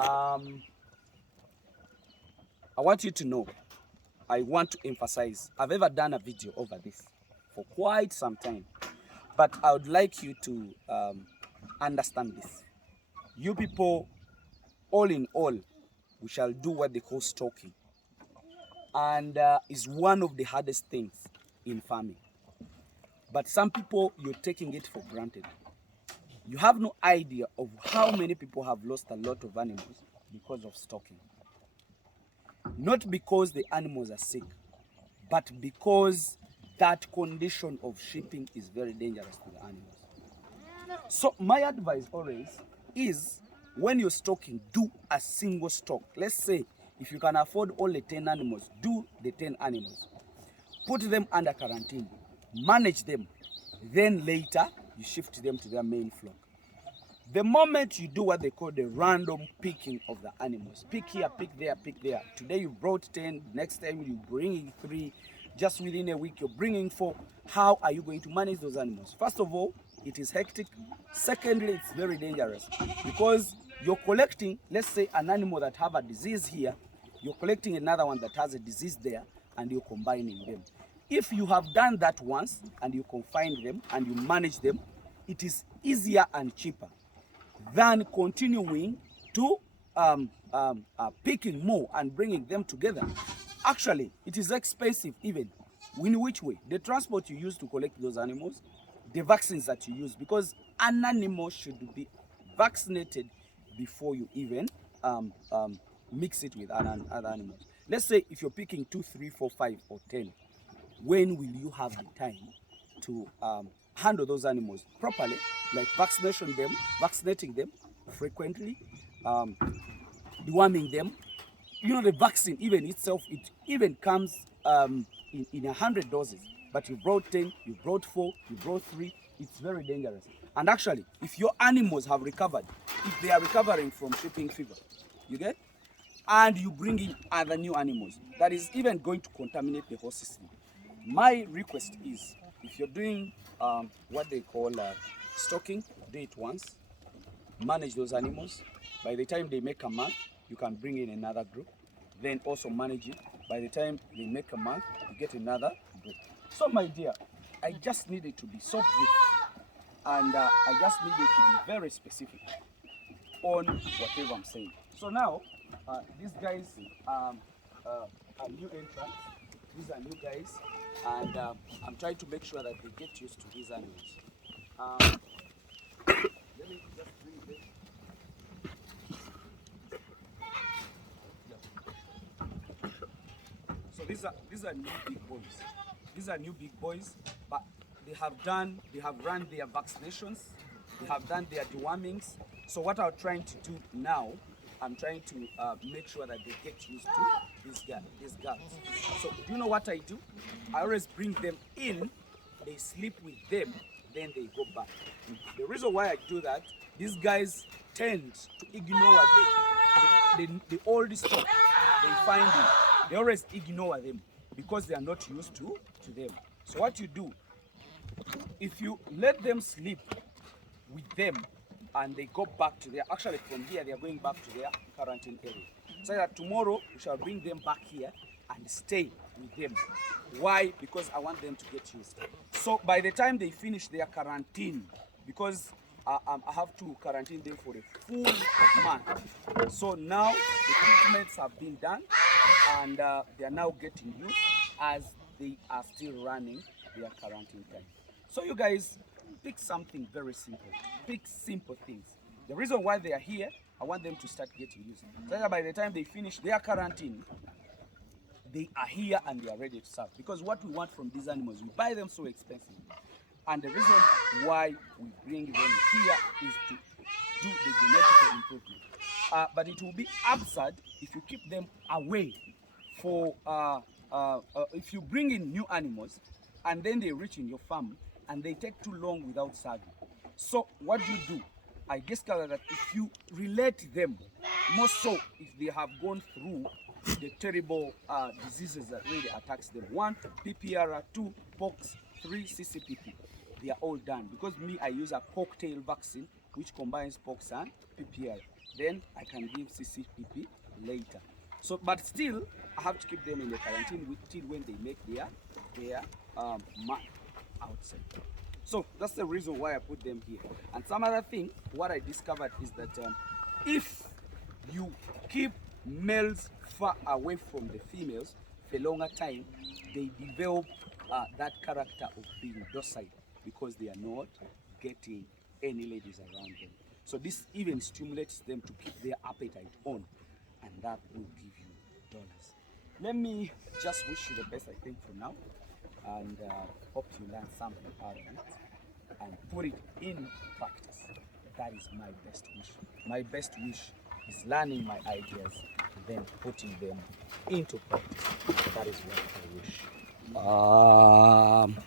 Um, I want you to know, I want to emphasize, I've ever done a video over this for quite some time, but I would like you to understand this. You people, all in all, we shall do what they call stalking, and is one of the hardest things in farming. But some people, you're taking it for granted. You have no idea of how many people have lost a lot of animals because of stalking. Not because the animals are sick, but because that condition of shipping is very dangerous to the animals. So my advice always is, when you're stocking, do a single stock. Let's say if you can afford only 10 animals, do the 10 animals. Put them under quarantine, manage them, then later you shift them to their main flock. The moment you do what they call the random picking of the animals, pick here, pick there, pick there. Today you brought 10, next time you bring 3, just within a week you're bringing 4. How are you going to manage those animals? First of all, it is hectic. Secondly, it's very dangerous because you're collecting, let's say, an animal that have a disease here, you're collecting another one that has a disease there, and you're combining them. If you have done that once and you confine them and you manage them, it is easier and cheaper than continuing to picking more and bringing them together. Actually, it is expensive even. In which way? The transport you use to collect those animals, the vaccines that you use, because an animal should be vaccinated before you even mix it with other animals. Let's say if you're picking 2, 3, 4, 5, or 10, when will you have the time to handle those animals properly, like vaccinating them frequently, deworming them? You know, the vaccine even itself, it even comes in 100 doses, but you brought 10, you brought 4, you brought 3. It's very dangerous. And actually, if your animals have recovered, if they are recovering from shipping fever, you get, and you bring in other new animals, that is even going to contaminate the whole system. My request is, if you're doing what they call stocking, do it once, manage those animals. By the time they make a month, you can bring in another group, then also manage it. By the time they make a month, you get another group. So my dear, I just needed to be so brief, and I just needed to be very specific on whatever I'm saying. So now, these guys are new entrants. These are new guys, and I'm trying to make sure that they get used to these animals. Let me just bring them. So these are new big boys. These are new big boys, but they have run their vaccinations, they have done their dewormings. So what I'm trying to do now, I'm trying to make sure that they get used to these girls. So do you know what I do? I always bring them in, they sleep with them, then they go back. The reason why I do that, these guys tend to ignore the old stock they find it. They always ignore them because they are not used to them. So what you do, if you let them sleep with them and they go back to their, actually from here they are going back to their quarantine area, so that tomorrow we shall bring them back here and stay with them. Why? Because I want them to get used. So by the time they finish their quarantine, because I have to quarantine them for a full month. So now the treatments have been done, and they are now getting used as they are still running their quarantine time. So you guys, pick something very simple. Pick simple things. The reason why they are here, I want them to start getting used. So that by the time they finish their quarantine, they are here and they are ready to serve. Because what we want from these animals, we buy them so expensive. And the reason why we bring them here is to do the genetic improvement. But it will be absurd if you keep them away for, if you bring in new animals and then they reach in your farm and they take too long without serving. So what do? I discovered that if you relate them, more so if they have gone through the terrible diseases that really attacks them. 1, PPR, 2, pox, 3, CCPP. They are all done. Because me, I use a cocktail vaccine which combines pox and PPR. then I can give CCPP later. So, but still, I have to keep them in the quarantine till when they make their mark outside. So that's the reason why I put them here. And some other thing, what I discovered is that if you keep males far away from the females for a longer time, they develop that character of being docile because they are not getting any ladies around them. So this even stimulates them to keep their appetite on, and that will give you dollars. Let me just wish you the best, I think, for now, and hope you learn something out of it and put it in practice. That is my best wish. My best wish is learning my ideas and then putting them into practice. That is what I wish.